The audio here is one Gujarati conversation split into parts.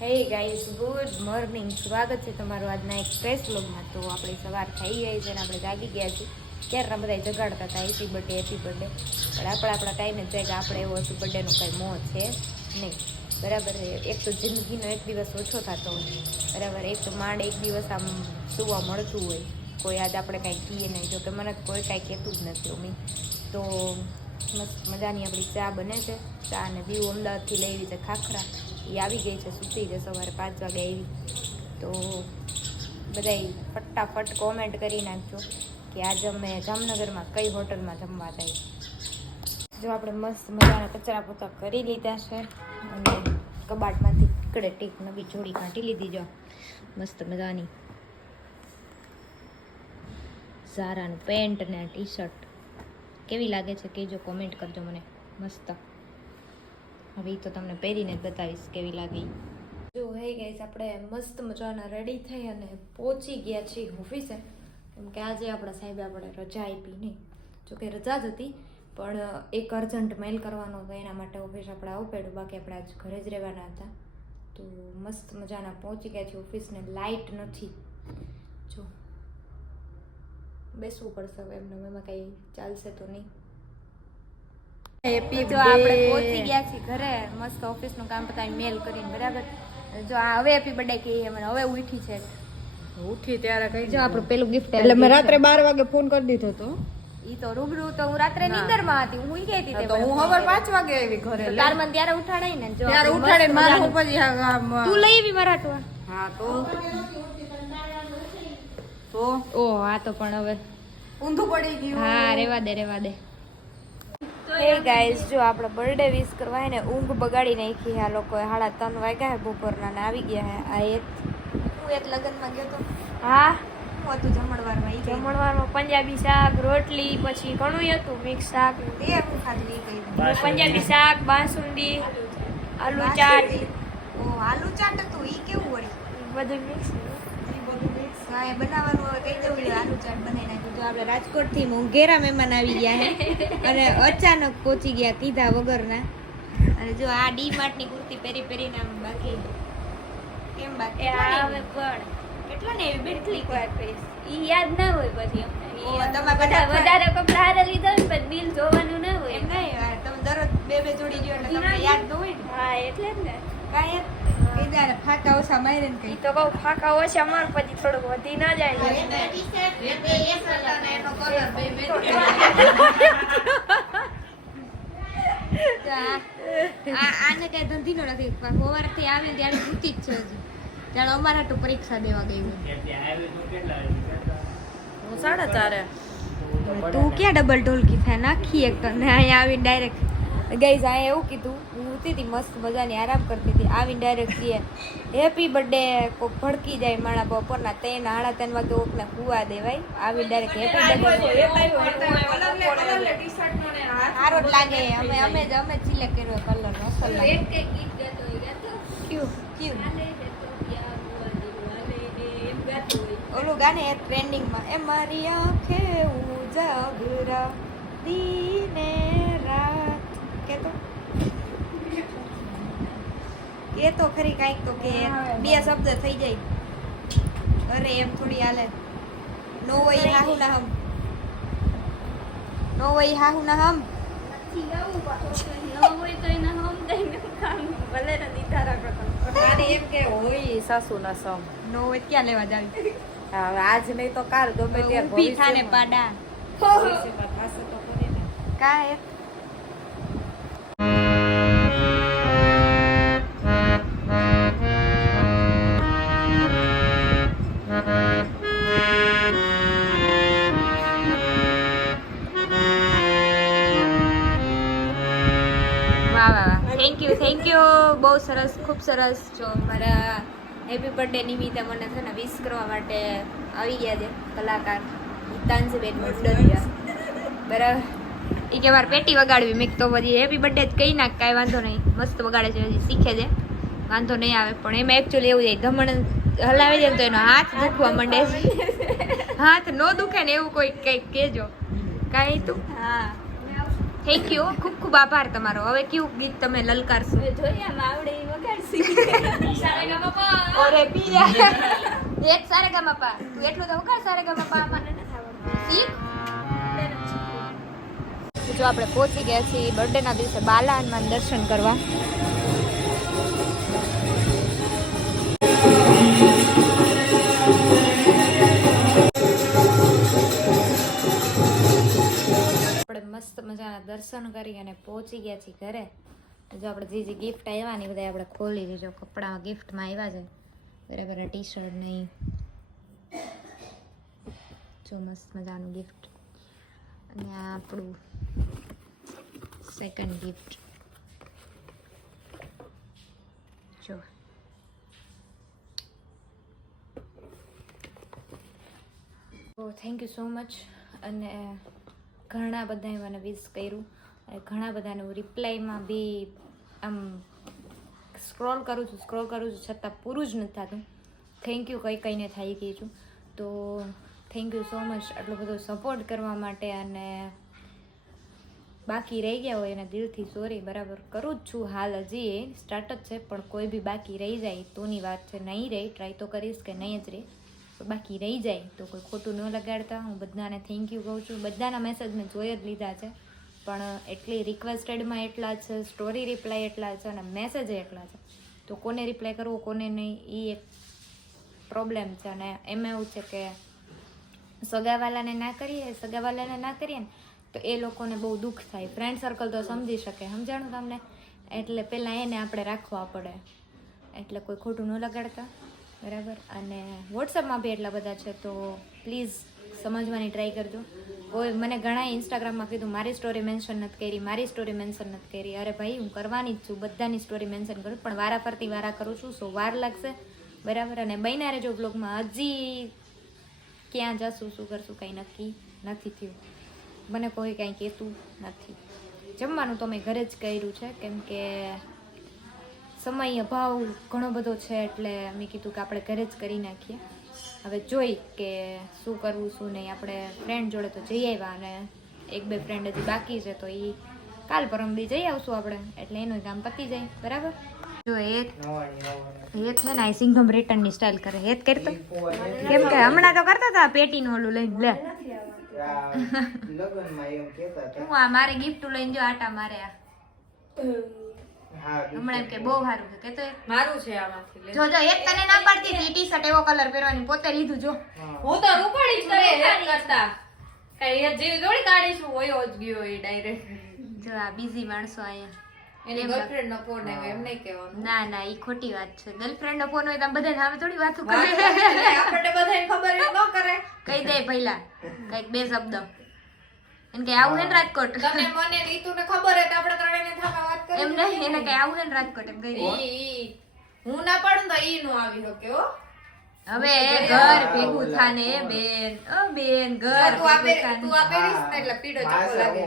હે ગાઈસ, ગુડ મોર્નિંગ. સ્વાગત છે તમારું આજના એક ફ્રેશ વ્લોગમાં. તો આપણે સવાર થઈ ગઈ છે અને આપણે જાગી ગયા છીએ. ક્યારના બધા જગાડતા હતા હેપી બર્થડે પણ આપણા ટાઈમે જ જાય કે આપણે એવો હેપી બર્થડેનો કંઈ મોહ છે નહીં. બરાબર. એક તો જિંદગીનો એક દિવસ ઓછો થતો હોય, બરાબર. એક તો માંડ એક દિવસ આમ સુવા મળતું હોય. કોઈ આજ આપણે કાંઈ કહીએ નહીં, જો કે મને કોઈ કાંઈ કહેતું જ નથી મમ્મી. તો મસ્ત મજાની આપણી ચા બને છે. ચા અને દીવું અમદાવાદથી લઈ આવી છે ખાખરા. એ આવી ગઈ છે, સૂતી છે, સવારે 5 વાગે આવી. તો બધાય ફટાફટ કોમેન્ટ કરી નાખજો કે આજે અમે જામનગરમાં કઈ હોટલમાં જમવા જાય. જો આપણે મસ્ત મજાના કચરા પોતા કરી લીધા છે અને કબાટમાંથી ટીકડે ટીક નવી જોડી કાઢી લીધી. જો મસ્ત મજાની ઝારાનું પેન્ટ ને ટી શર્ટ કેવી લાગે છે કહેજો, કોમેન્ટ કરજો મને. મસ્ત. હવે તો તમને પહેરીને જ બતાવીશ કેવી લાગી. જો હે ગાઈસ, આપણે મસ્ત મજાના રેડી થઈ અને પહોંચી ગયા છીએ ઓફિસે. કેમ કે આજે આપણા સાહેબે આપણે રજા આપી નહીં. જોકે રજા જ હતી, પણ એક અર્જન્ટ મેલ કરવાનો હતો, એના માટે ઓફિસ આપણે આવવું પડ્યું. બાકી આપણે આજ ઘરે જ રહેવાના હતા. તો મસ્ત મજાના પહોંચી ગયા છીએ ઓફિસને. લાઇટ નથી, જો બેસવું પડશે હવે એમને. એમાં કંઈ ચાલશે તો નહીં. તો આપણે પહોંચી ગયા છીએ ઘરે. મસ્ત ઓફિસનું કામ પતાવી મેલ કરીને, બરાબર. જો આ હવે હેપી બર્થડે કહીએ મને. હવે ઉઠી છે, ઉઠી ત્યારે કઈ જો આપણું પેલું ગિફ્ટ. એટલે મેં રાત્રે 12 વાગે ફોન કરી દીધો તો. ઈ તો રૂબરૂ તો હું રાત્રે નીંદરમાં હતી, હું ગઈ હતી તો હું સવાર 5 વાગે આવી ઘરે. તાર મને ત્યારે ઉઠાડાઈ ને. જો ત્યારે ઉઠાડે મારા ઉપર તું લઈ આવી મારા ટુવા. હા તો ઓ આ તો પણ હવે ઊંધું પડી ગયું. હા, રેવા દે. હે ગાઈસ, જો આપણે બર્થડે વિશ કરવા હે ને ઊંઘ બગાડી નાખી આ લોકોએ. 3:30 વાગ્યા હે બપોરના ને આવી ગયા હે. આ એક લગ્નમાં ગયો તો. હા, હું હતું જમણવારમાં પંજાબી શાક, રોટલી, પછી ઘણું હતું મિક્સ શાક. એ હું ખાધી કઈ પંજાબી શાક, બાસુંદી, આલુ ચાટ. ઓ આલુ ચાટ હતું. ઈ કેવું વળી? બધું મિક્સ. હા, એ બનાવવાનું હવે કહી દઉં. આલુ ચાટ બનાવી નાખ્યું. તો આપણે રાજકોટથી મોંઘેરા મહેમાન આવી ગયા છે અને અચાનક પહોંચી ગયા કીધા વગરના. અને જો આ ડી માર્ટની કુર્તી પહેરીને આમ બાકી કેમ બાકી આવે પણ કેટલા ને એવી બેટલી વાર ફેસ ઈ યાદ ના હોય પછી અમને. તમારે બધા વધારે કપડા હારે લીધા હોય પણ બિલ જોવાનું ના હોય. એમ નહીં, તમે દરરોજ બે જોડી જો એટલે તમને યાદ ન હોય ને. હા, એટલે જ ને. કાંઈ કીધા ફાકા ઓછા મારે ને કઈ તો કહું ફાકા ઓછા માર પછી થોડુંક વધી ના જાય. આને કઈ ધંધીનો નથી. સવારથી આવે ત્યારે ભૂતી જ છે હજી. ત્યારે અમારા તો પરીક્ષા દેવા ગઈ હોય. હું 4:30. તું ક્યાં ડબલ ઢોલકી થાય નાખી એક તો ને અહીંયા આવીને ડાયરેક્ટ ગઈ જાય એવું કીધું. હું ઉતી હતી મસ્ત મજાની આરામ કરતી હતી. આવીને ડાયરેક્ટ કહે હેપી બર્થડે. કોક ભડકી જાય માણા બપોરના 3-3:30 વાગે ઓકને કુવા દેવાય. આવીને ડાયરેક્ટ હેપી બર્થડે. સારો જ લાગે. અમે સિલેક્ટ કર્યો કલર અસલ લાગે. ઓલું ગાને ટ્રેન્ડિંગમાં એ મારી આંખે ઉજાગરા દીને રાત કેતો એ તો ખરી કાંઈક તો કે બે શબ્દ થઈ જાય. અરે એમ થોડી હાલે. નો હોય હાહુ ના હમ, નો હોય હાહુ ના હમ. એમ કે હોય સાસુ ના સમ. નો હોય ક્યાં લેવા જાવી? હવે આજ નહીં તો કાલ ગમે ત્યારે ઊભી થાને પાડા ભવિષ્યમાં થશે તો ખરી ને. કાંઈ થેન્ક યુ બહુ સરસ, ખૂબ સરસ. જો મારા હેપી બર્થડે નિમિત્તે મને છે ને વિશ કરવા માટે આવી ગયા છે કલાકાર હિતાંશબેન મંડલિયા, બરાબર. એ કે મારે પેટી વગાડવી. મેં તો બધી હેપી બર્થડે જ કહી નાખ, કાંઈ વાંધો નહીં. મસ્ત વગાડે છે, હજી શીખે છે, વાંધો નહીં આવે. પણ એમાં એકચ્યુઅલી એવું જાય ધમણ હલાવે છે ને તો એનો હાથ દુખવા માંડે છે. હાથ ન દુખે ને એવું કોઈ કંઈક કહેજો. કાંઈ તું હા થેન્ક યુ, ખૂબ ખૂબ આભાર તમારો. હવે કયું ગીત તમે લલકારશો? જોઈએ આમ આવડે ઈ વગાડશી. સારેગામાપા. ઓરે પિયા એક સારેગામાપા. તું એટલું તો વગાડ સારેગામાપા. મને નથી આવડતું. શીખ. જો આપણે પહોંચી ગયા છીએ બર્થડે ના દિવસે બાલા હનુમાન દર્શન કરવા. આપણે મસ્ત મજાના દર્શન કરી અને પહોંચી ગયા છીએ ઘરે. જો આપણે જે ગિફ્ટ આવ્યા ને બધા આપણે ખોલી દીધો. કપડાં ગિફ્ટમાં આવ્યા છે બરાબર. ટી શર્ટ નહીં, જો મસ્ત મજાનું ગિફ્ટ. અને આ આપણું સેકન્ડ ગિફ્ટ. જો થેન્ક યુ સો મચ. અને ઘણા બધાએ મને વિશ કર્યું અને ઘણા બધાનું રિપ્લાયમાં બી આમ સ્ક્રોલ કરું છું છતાં પૂરું જ નથી થતું. થેન્ક યુ કહીને થઈ ગઈ છું. તો થેન્ક યુ સો મચ આટલો બધો સપોર્ટ કરવા માટે. અને બાકી રહી ગયા હોય એને દિલથી સોરી. બરાબર કરું જ છું હાલ, હજી એ સ્ટાર્ટ જ છે. પણ કોઈ બી બાકી રહી જાય તોની વાત છે. નહીં રહી, ટ્રાય તો કરીશ કે નહીં જ રહે. બાકી રહી જાય તો કોઈ ખોટું ન લગાડતા. હું બધાને થેન્ક યુ કહું છું. બધાના મેસેજ મેં જોઈ જ લીધા છે. પણ એટલી રિક્વેસ્ટેડમાં એટલા છે, સ્ટોરી રિપ્લાય એટલા છે અને મેસેજ એટલા છે. તો કોને રિપ્લાય કરવો કોને નહીં એ એક પ્રોબ્લેમ છે. અને એમાં એવું છે કે સગાવાલાને ના કરીએ ને તો એ લોકોને બહુ દુઃખ થાય. ફ્રેન્ડ સર્કલ તો સમજી શકે, સમજાણું તમને. એટલે પહેલાં એને આપણે રાખવા પડે. એટલે કોઈ ખોટું ન લગાડતા બરાબર. અને વોટ્સઅપમાં બી એટલા બધા છે તો પ્લીઝ સમજવાની ટ્રાય કરજો. કોઈ મને ઘણા ઇન્સ્ટાગ્રામમાં કીધું મારી સ્ટોરી મેન્શન નથી કરી. અરે ભાઈ હું કરવાની જ છું, બધાની સ્ટોરી મેન્શન કરું, પણ વારા ફરતી વારા કરું છું. સો વાર લાગશે બરાબર. અને બન્યા રહેજો બ્લોગમાં. હજી ક્યાં જશું શું કરશું કંઈ નક્કી નથી થયું. મને કોઈ કાંઈ કહેતું નથી. જમવાનું તો મેં ઘરે જ કર્યું છે કેમ કે સમય અભાવ ઘણો બધો છે. એટલે મેં કીધું કે આપણે ઘરે જ કરી નાખીએ. હવે જોઈ કે શું કરવું શું નહીં. આપણે ફ્રેન્ડ જોડે તો જઈ આવ્યા અને એક બે ફ્રેન્ડ હજી બાકી છે તો એ કાલ પરમ દી જઈ આવશું આપણે. એટલે એનું કામ પતી જાય બરાબર. જો એ છે ને સિંઘમ રિટર્નની સ્ટાઇલ કરે. હેત કરતો કેમ કે હમણાં તો કરતા હતા પેટીનું ઓલું લઈને લે. હું આ મારી ગિફ્ટ લઈને જો આટા મારે. હમણાં એમ કે બહુ સારું છે કેતો મારું છે આમાંથી. જો એક તને ના પાડતી હતી ટી શર્ટ એવો કલર પહેરવાની, પોતે લીધું. જો હું તો રૂપાળી જ કરે હેત કરતા. કઈ હેત જેવી થોડી કાઢીશું હોય જ ગયો એ ડાયરેક્ટ. જો આ બીજી માણસો આયા એની ગર્લફ્રેન્ડ નો ફોન આવ્યો એમ નહીં કહેવાનું. ના ઈ ખોટી વાત છે. ગર્લફ્રેન્ડ નો ફોન હોય તો બધા સામે થોડી વાતો કરે. આપણે બધાને ખબર ન કરે. કહી દે પહેલા કઈક બે શબ્દ એમ કે આવું હે ને રાજકોટ. તને મને રીતુને ખબર હે તો આપણે ત્રણેયને થાપા વાત કરી. એમ નહીં એને કઈ આવું હે ને રાજકોટ એમ કહી દે. હું ના પાડું તો ઈ નો આવી શકે હો. હવે ઘર ભેગું થાને બેન. બેન ઘર તું આ પહેરીશ ને એટલે પીળો ચપ્પો લાગે.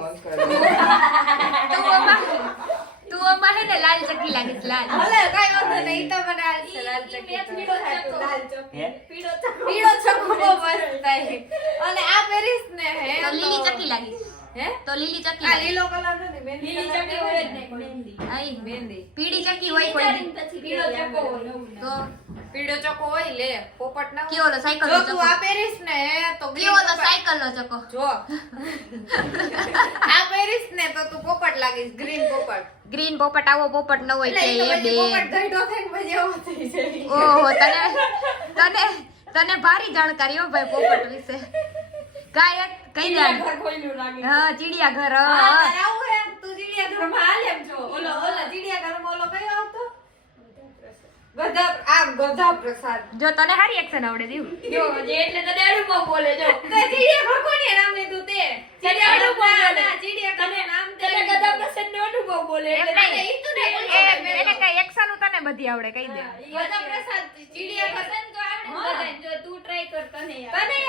તું અમાર હે ને લાલ ચકી લાગે છે. લાલ ભલે કઈ વાંધો નહીં. ઈ તો મને હાલશે લાલ ચકી. પીળો ચપ્પો બહુ મસ્ત થાય. અને આ પહેરીશ ને હે તો લીલી ચકી લાગી. હે તો લીલી ચકી આ લીલો કલર નથી. લીલી ચકી હોય જ નહીં. મહેંદી. આઈ મહેંદી. પીળી ચકી હોય કોઈ પીળો ચપ્પો હોય. તો પીળો ચક્કો હોય લે પોપટ ના કેવો લો સાયકલ જો નો તું ચકો. આ પહેરીશ ને તો કેવો લો સાયકલ નો ચકો. જો આ પહેરીશ ને તો તું પોપટ લાગીશ. ગ્રીન પોપટ. ગ્રીન પોપટ આવો પોપટ ન હોય કે એ બે. પોપટ ગઈડો થઈને પછી એવો થઈ જાય. ઓહો તને ભારી જાણકારી હો ભાઈ પોપટ વિશે. ગાયક કઈ દે. ઘર ખોલ્યું લાગે. હા ચીડિયા ઘર. હા તારે આવું હે તું ચીડિયા ઘરમાં હાલ એમ જો. ઓલો ચીડિયા ઘરમાં ઓલો કયો આવતો ગધા પ્રસાદ. જો તને હારી એક્શન આવડે દીવ. જો એટલે તને અનુભવ બોલે જો. તે ચીડિયા ઘર કોને નામ લીધું તે? ચીડિયા ઘર બોલે. ચીડિયા ઘર નામ તે ગધા પ્રસાદ નો અનુભવ બોલે. એટલે ઈ તું ને એને કઈ એક્શન તને બધી આવડે કહી દે. ગધા પ્રસાદ ચીડિયા ઘર તો આવડે બધાને. જો તું ટ્રાય કર તને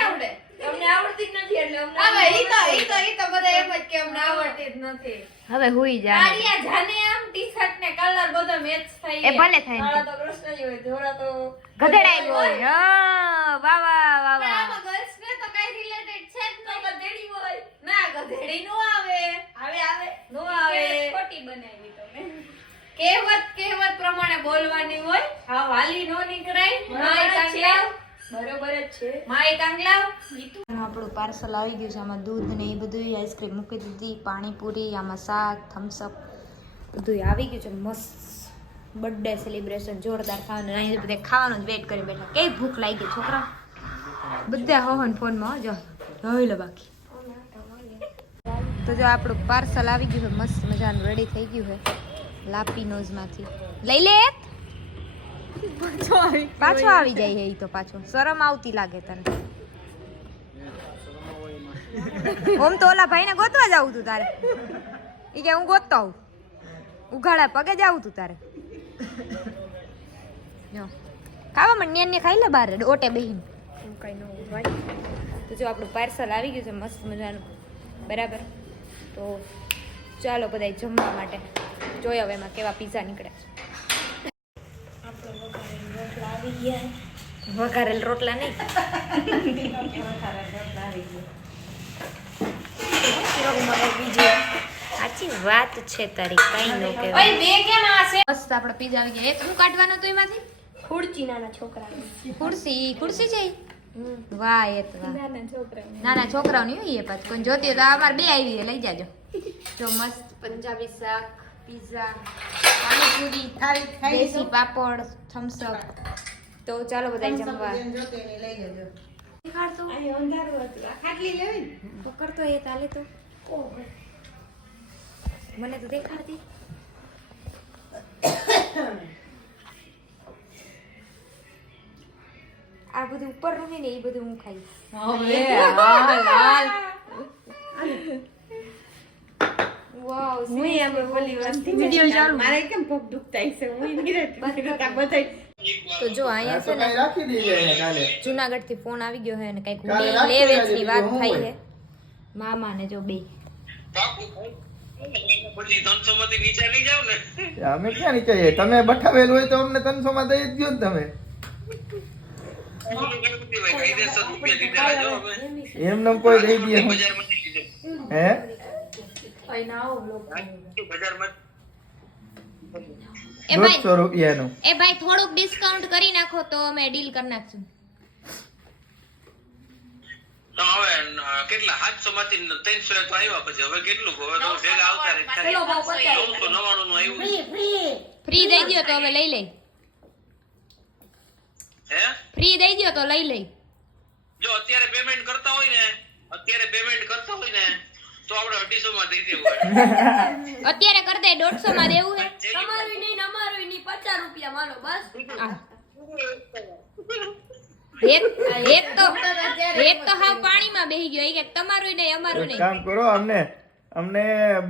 આવડે. તમને આવડતી જ નથી એટલે અમને હવે ઈ તો બધા એમ જ કે અમને આવડતી જ નથી. હવે હુઈ જા. આડિયા જાને આમ ટી-શર્ટ ને કલર બધો મેચ થઈ એ ભલે થાય. કાળા તો કૃષ્ણ જ હોય, ધોળા તો ગધેડાઈ હોય. હા વાહ વાહ વાહ પણ વાહ. આમાં ગર્લ્સ ને તો કઈ રિલેટેડ છે જ નહીં. ગધેડી હોય ના ગધેડી નો આવે. આવે આવે. ખોટી બનાવી તમે. કહેવત પ્રમાણે બોલવાની હોય. હા વાલી નો નીકળાય. માય કાંગલાવ. બરોબર જ છે. માય કાંગલાવ. આપણું પાર્સલ આવી ગયું છે. આમાં દૂધ ને એ બધું આઈસ્ક્રીમ મૂકી દીધી, પાણીપુરી, આમાં શાક, થમ્સઅપ બધું આવી ગયું છે. મસ્ત બર્થડે સેલિબ્રેશન જોરદાર ખાવાનું. અહીં બધે ખાવાનું જ વેટ કરી બેઠા. કેવી ભૂખ લાગી ગઈ છોકરા બધા હોન ફોનમાં જો જોઈ લો બાકી. તો જો આપણું પાર્સલ આવી ગયું છે, મસ્ત મજાનું રેડી થઈ ગયું છે લાપીનોઝમાંથી. લઈ લે. પાછો આવી જાય છે. એ તો પાછો શરમ આવતી લાગે તને. ઓમ તો ઓલા ભાઈને ગોતવા જાવું તું તારે. ઈ કે હું ગોતતો આવું. ઉઘાડા પગે જાવું તું તારે. જો ખાવા મંડ્યા ને ખાઈ લે બાર ઓટે બેહીન. કઈ ન હોય. તો જો આપણું પાર્સલ આવી ગયું છે મસ્ત મજાનું. બરાબર. તો ચાલો બધા જમવા માટે. જોઈએ હવે એમાં કેવા પીઝા નીકળે છે. આવી ગયા વઘારેલ રોટલા નહીં. સાચી વાત છે તારી. કઈ ન કહેવાય. ઓય બે કેમ આશે? મસ્ત આપણે પીઝા આવી ગયા. એક હું કાઢવાનો તો એમાંથી ખુરચી નાના છોકરા. ખુરશી છે. વાહ એ તો વાહ. નાના છોકરા. નાના છોકરાઓની હોય એ પાછું કોઈ જોતી હોય તો અમારે બે આવી છે, લઈ જાજો. જો મસ્ત પંજાબી શાક, પીઝા, પાણીપુરી, દેશી પાપડ, થમ્સઅપ. તો ચાલો બધા જમવા. દેખાડતો અહીં અંધારું હતું. આ ખાટલી લેવી ને? પકડતો એ તાલે તો મને તો દેખાડતી. આ બધું ઉપર નું ને એ બધું હું ખાઈશ. વાવ હું એમ બોલી વાંધી વિડિયો ચાલુ. મારે કેમ પગ દુખતા હશે? હું નિરત બધાય. તો જો અહીંયા છે ને રાખી દીધી કાલે. જુનાગઢ થી ફોન આવી ગયો છે અને કઈક કાલે લે રાખી વેચની વાત હું થઈ હોય. છે. મામા ને જો બે પછી 300 માંથી નીચે નહીં જાવ ને. અમે ક્યાં નીચે જઈએ? તમે બઠાવેલ હોય તો અમને 300 માં દઈ જ દો ને તમે. કાયદેસર રૂપિયા લીધેલા જો અમે. એમને કોઈ દઈ દે હું. બજારમાંથી લીધો. હે બજારમાં એ ભાઈ 150 રૂપિયાનું. એ ભાઈ થોડુંક ડિસ્કાઉન્ટ કરી નાખો તો અમે ડીલ કરી નાખશું. તો હવે કેટલા 700 માંથી 300 તો આવ્યા પછી હવે કેટલું હવે તો ભેગા આવતા રહે ખાલી 999 નું આવ્યું ફ્રી દઈ દ્યો તો હવે લઈ લઈ. હે ફ્રી દઈ દ્યો તો લઈ લઈ. જો અત્યારે પેમેન્ટ કરતા હોય ને તો આપણે 250 માં દઈ દેવું હોય. અત્યારે કર દે 150 માં દેવું હે. તમારું નહીં ને અમારું નહીં. 50 રૂપિયા માનો બસ. આ. એક તો હાવ પાણીમાં બેહી ગયો. એ કે તમારું નહીં અમારું એક નહીં. કામ કરો, અમને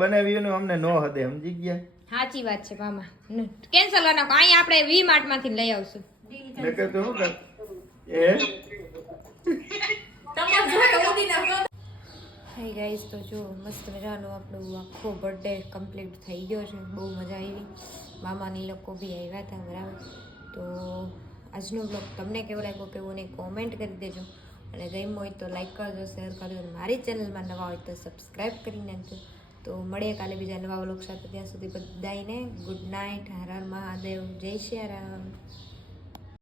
બનાવ્યું ને અમને નો હદે સમજી ગયા. સાચી વાત છે મામા. કેન્સલ કરી નાખો. અહીં આપણે વી માર્ટ માંથી લઈ આવશું. નકર તો શું કર? હાય ગાઈસ, તો જો મસ્ત મજાનો આપણો આખો બર્થડે કમ્પ્લીટ થઈ ગયો છે. બહુ મજા આવી. મામાની લોકો બી આવ્યા હતા. બરાબર. તો આજનો બ્લોગ તમને કેવો લાગ્યો કેવું ને કોમેન્ટ કરી દેજો. અને ગમ્યો હોય તો લાઈક કરજો, શેર કરજો. અને મારી ચેનલમાં નવા હોય તો સબસ્ક્રાઈબ કરી નાખજો. તો મળીએ કાલે બીજા નવા બ્લોગ સાથે. ત્યાં સુધી બધાને ગુડ નાઇટ. હર હર મહાદેવ. જય શ્રી રામ.